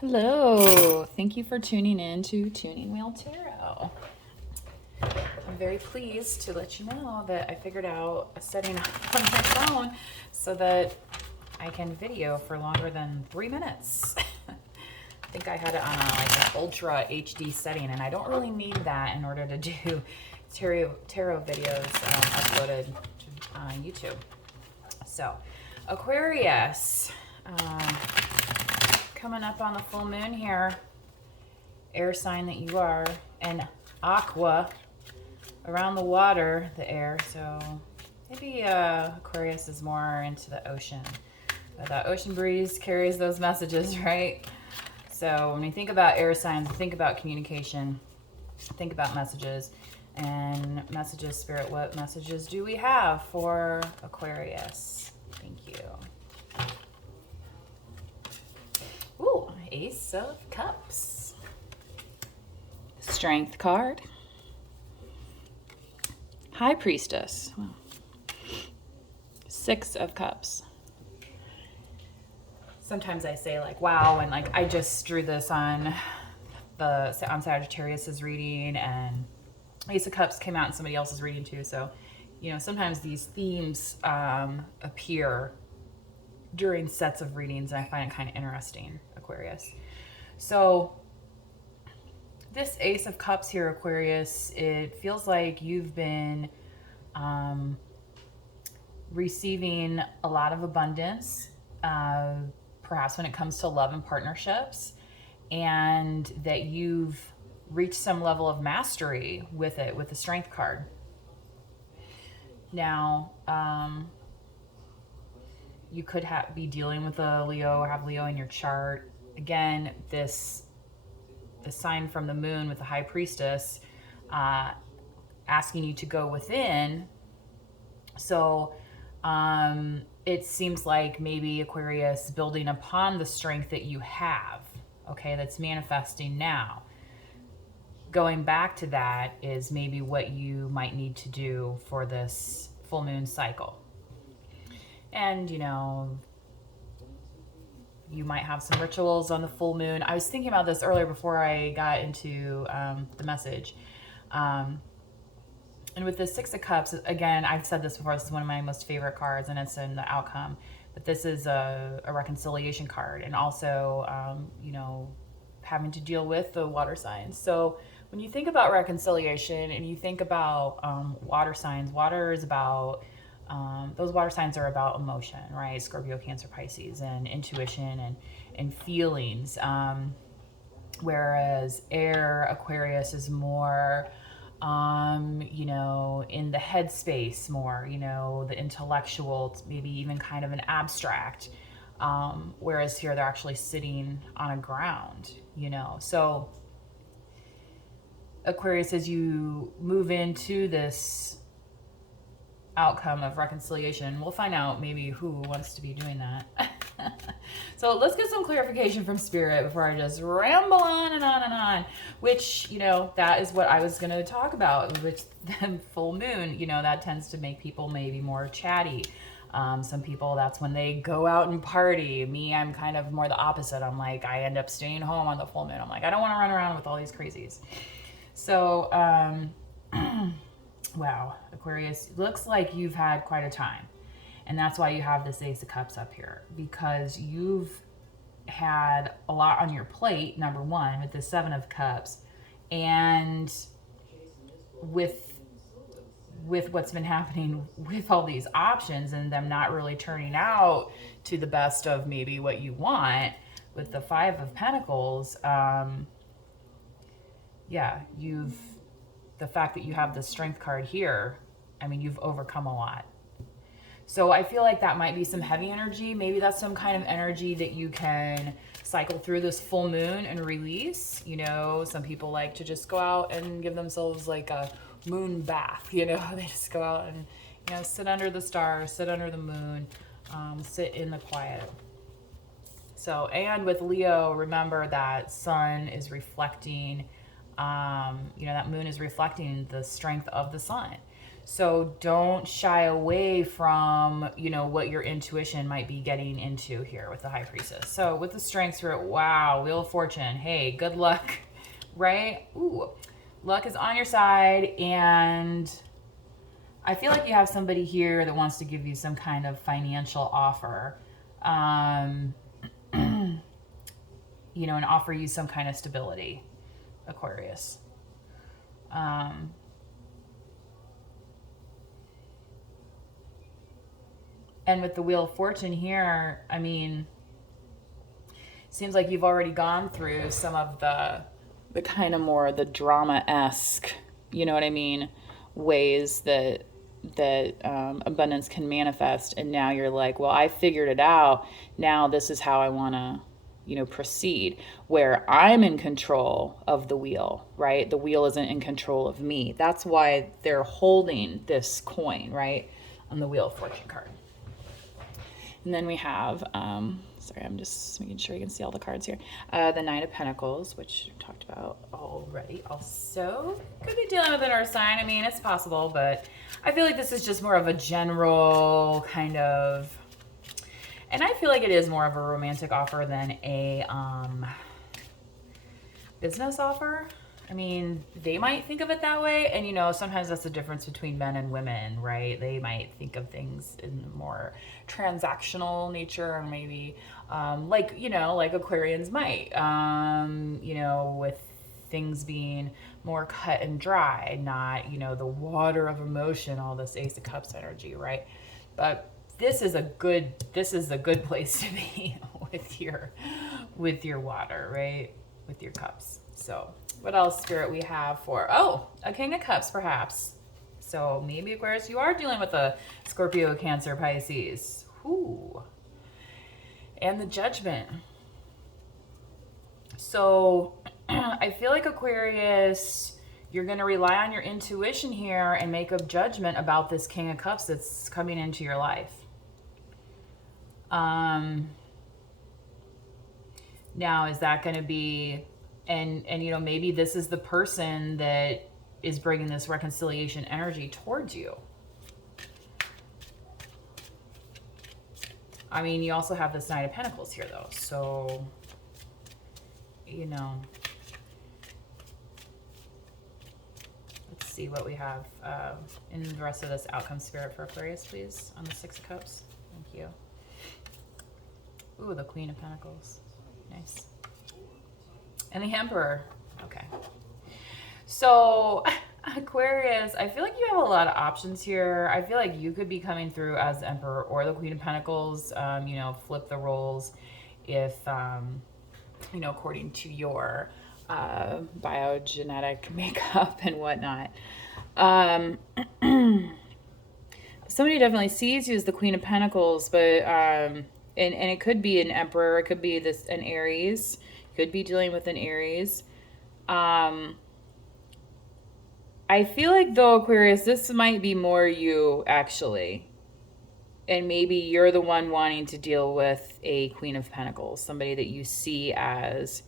Hello, thank you for tuning in to Tuning Wheel Tarot. I'm very pleased to let you know that I figured out a setting up on my phone so that I can video for longer than 3 minutes. I think I had it on like an ultra HD setting, and I don't really need that in order to do tarot videos uploaded to YouTube. So, Aquarius. Coming up on the full moon here, air sign that you are, and aqua, around the water, the air, so maybe Aquarius is more into the ocean. But that ocean breeze carries those messages, right? So when you think about air signs, think about communication, think about messages, and messages, Spirit, what messages do we have for Aquarius? Thank you. Ooh, Ace of Cups. Strength card. High Priestess. Wow. 6 of Cups. Sometimes I say like, wow, and like I just drew this on Sagittarius's reading, and Ace of Cups came out in somebody else's reading too. So, you know, sometimes these themes appear during sets of readings, and I find it kind of interesting, Aquarius. So this Ace of Cups here, Aquarius, it feels like you've been receiving a lot of abundance, perhaps when it comes to love and partnerships, and that you've reached some level of mastery with it, with the Strength card. Now, you could be dealing with a Leo or have Leo in your chart. Again, the sign from the moon with the High Priestess asking you to go within. So it seems like maybe Aquarius building upon the strength that you have, okay, that's manifesting now. Going back to that is maybe what you might need to do for this full moon cycle. And, you know, you might have some rituals on the full moon. I was thinking about this earlier before I got into the message. And with the 6 of Cups, again, I've said this before, this is one of my most favorite cards, and it's in the outcome. But this is a reconciliation card, and also, you know, having to deal with the water signs. So when you think about reconciliation and you think about water signs, water is about... those water signs are about emotion, right? Scorpio, Cancer, Pisces, and intuition and feelings. Whereas air, Aquarius, is more, you know, in the head space more, you know, the intellectual, maybe even kind of an abstract. Whereas here they're actually sitting on a ground, you know. So Aquarius, as you move into this outcome of reconciliation, we'll find out maybe who wants to be doing that. So let's get some clarification from Spirit before I just ramble on and on and on, which, you know, that is what I was going to talk about, which the full moon, you know, that tends to make people maybe more chatty. Some people, that's when they go out and party. Me, I'm kind of more the opposite. I'm like, I end up staying home on the full moon. I'm like, I don't want to run around with all these crazies. So, wow, Aquarius, looks like you've had quite a time. And that's why you have this Ace of Cups up here, because you've had a lot on your plate, number one, with the 7 of Cups, and with what's been happening with all these options and them not really turning out to the best of maybe what you want with the 5 of Pentacles. Yeah, the fact that you have the Strength card here, I mean, you've overcome a lot. So I feel like that might be some heavy energy. Maybe that's some kind of energy that you can cycle through this full moon and release. You know, some people like to just go out and give themselves like a moon bath, you know. They just go out and, you know, sit under the stars, sit under the moon, sit in the quiet. So, and with Leo, remember that sun is reflecting, you know, that moon is reflecting the strength of the sun. So don't shy away from, you know, what your intuition might be getting into here with the High Priestess. So with the Strength Spirit, wow, Wheel of Fortune. Hey, good luck, right? Ooh, luck is on your side, and I feel like you have somebody here that wants to give you some kind of financial offer. You know, and offer you some kind of stability, Aquarius. And with the Wheel of Fortune here, I mean, seems like you've already gone through some of the kind of more the drama-esque, you know what I mean, ways that abundance can manifest, and now you're like, well, I figured it out. Now this is how I want to, you know, proceed, where I'm in control of the wheel, right? The wheel isn't in control of me. That's why they're holding this coin, right, on the Wheel of Fortune card. And then we have, sorry, I'm just making sure you can see all the cards here. The Nine of Pentacles, which we talked about already. Also, could be dealing with an earth sign. I mean, it's possible, but I feel like this is just more of a general kind of, and I feel like it is more of a romantic offer than a business offer. I mean, they might think of it that way. And, you know, sometimes that's the difference between men and women, right? They might think of things in more transactional nature, or maybe like, you know, like Aquarians might, you know, with things being more cut and dry, not, you know, the water of emotion, all this Ace of Cups energy, right? But this is a good place to be with your water, right? With your cups. So what else, Spirit, we have for, a King of Cups, perhaps. So maybe, Aquarius, you are dealing with a Scorpio, Cancer, Pisces. Ooh. And the Judgment. So I feel like, Aquarius, you're going to rely on your intuition here and make a judgment about this King of Cups that's coming into your life. Now, is that going to be, and you know, maybe this is the person that is bringing this reconciliation energy towards you. I mean, you also have this Knight of Pentacles here, though. So, you know, let's see what we have in the rest of this outcome, Spirit, for Aquarius, please, on the Six of Cups. Thank you. Ooh, the Queen of Pentacles. Nice. And the Emperor. Okay. So, Aquarius, I feel like you have a lot of options here. I feel like you could be coming through as the Emperor or the Queen of Pentacles. You know, flip the roles if, you know, according to your biogenetic makeup and whatnot. Somebody definitely sees you as the Queen of Pentacles, but and it could be an Emperor, it could be an Aries, could be dealing with an Aries. I feel like, though, Aquarius, this might be more you, actually. And maybe you're the one wanting to deal with a Queen of Pentacles, somebody that you see as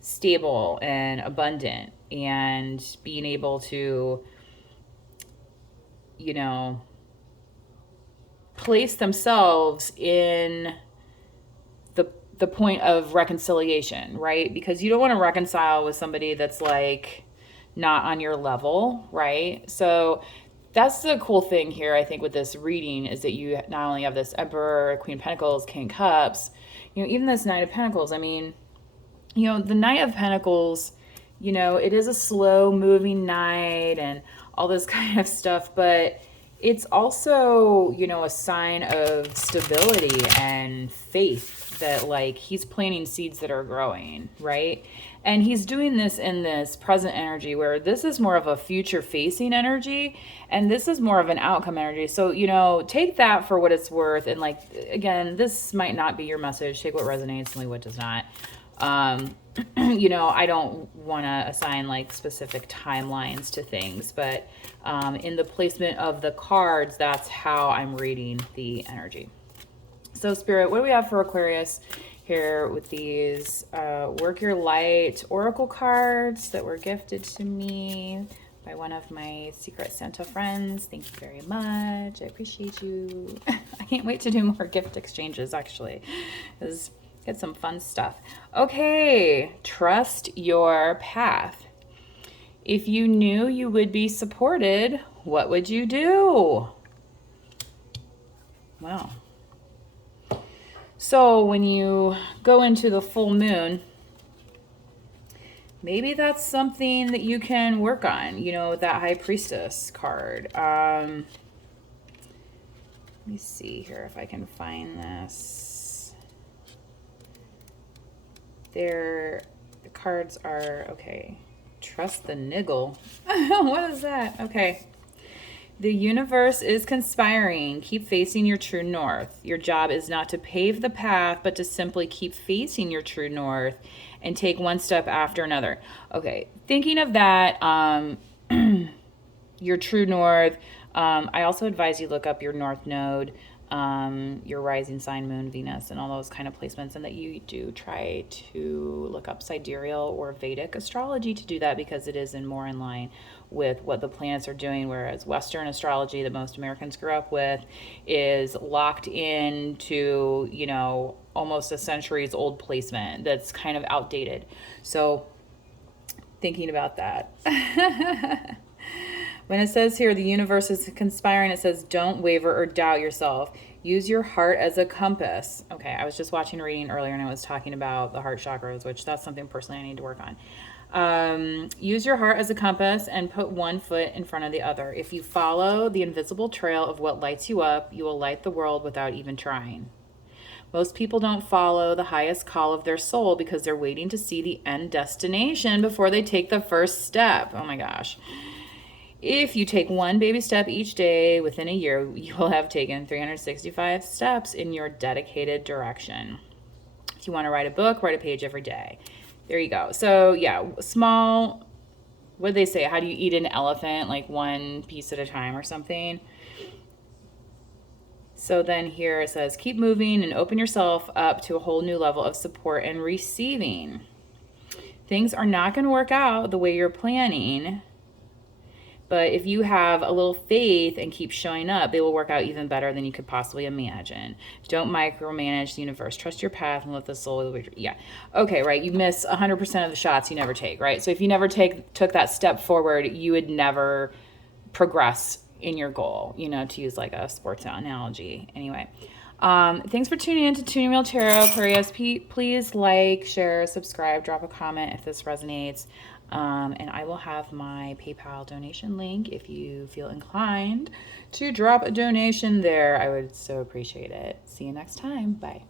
stable and abundant and being able to, you know, place themselves in the point of reconciliation, right? Because you don't want to reconcile with somebody that's like not on your level, right? So that's the cool thing here, I think, with this reading, is that you not only have this Emperor, Queen of Pentacles, King of Cups, you know, even this Knight of Pentacles. I mean, you know, the Knight of Pentacles, you know, it is a slow moving knight and all this kind of stuff, but it's also, you know, a sign of stability and faith that, like, he's planting seeds that are growing, right? And he's doing this in this present energy, where this is more of a future facing energy and this is more of an outcome energy. So, you know, take that for what it's worth. And, like, again, this might not be your message. Take what resonates and leave what does not. You know, I don't want to assign like specific timelines to things, but in the placement of the cards, that's how I'm reading the energy. So, Spirit, what do we have for Aquarius here with these Work Your Light Oracle cards that were gifted to me by one of my Secret Santa friends. Thank you very much. I appreciate you. I can't wait to do more gift exchanges, actually. Get some fun stuff. Okay, trust your path. If you knew you would be supported, what would you do? Wow. So when you go into the full moon, maybe that's something that you can work on, you know, with that High Priestess card. Let me see here if I can find this. The cards are, okay. Trust the niggle. What is that? Okay. The universe is conspiring. Keep facing your true north. Your job is not to pave the path, but to simply keep facing your true north and take one step after another. Okay, thinking of that, your true north, I also advise you look up your north node, your rising sign, moon, Venus, and all those kind of placements, and that you do try to look up sidereal or Vedic astrology to do that, because it is more in line with what the planets are doing, whereas Western astrology that most Americans grew up with is locked into, you know, almost a century's old placement that's kind of outdated. So thinking about that. When it says here, the universe is conspiring, it says, don't waver or doubt yourself. Use your heart as a compass. Okay, I was just watching a reading earlier and I was talking about the heart chakras, which that's something personally I need to work on. Use your heart as a compass and put one foot in front of the other. If you follow the invisible trail of what lights you up, you will light the world without even trying. Most people don't follow the highest call of their soul because they're waiting to see the end destination before they take the first step. Oh my gosh. If you take one baby step each day within a year, you will have taken 365 steps in your dedicated direction. If you want to write a book, write a page every day. There you go. So yeah, small, what do they say? How do you eat an elephant? Like one piece at a time or something. So then here it says, keep moving and open yourself up to a whole new level of support and receiving. Things are not going to work out the way you're planning, but if you have a little faith and keep showing up, they will work out even better than you could possibly imagine. Don't micromanage the universe. Trust your path and let the soul... Yeah. Okay, right. You miss 100% of the shots you never take, right? So if you never took that step forward, you would never progress in your goal, you know, to use like a sports analogy. Anyway, thanks for tuning in to Tuning Wheel Tarot. Aquarius, please like, share, subscribe, drop a comment if this resonates. And I will have my PayPal donation link if you feel inclined to drop a donation there. I would so appreciate it. See you next time. Bye.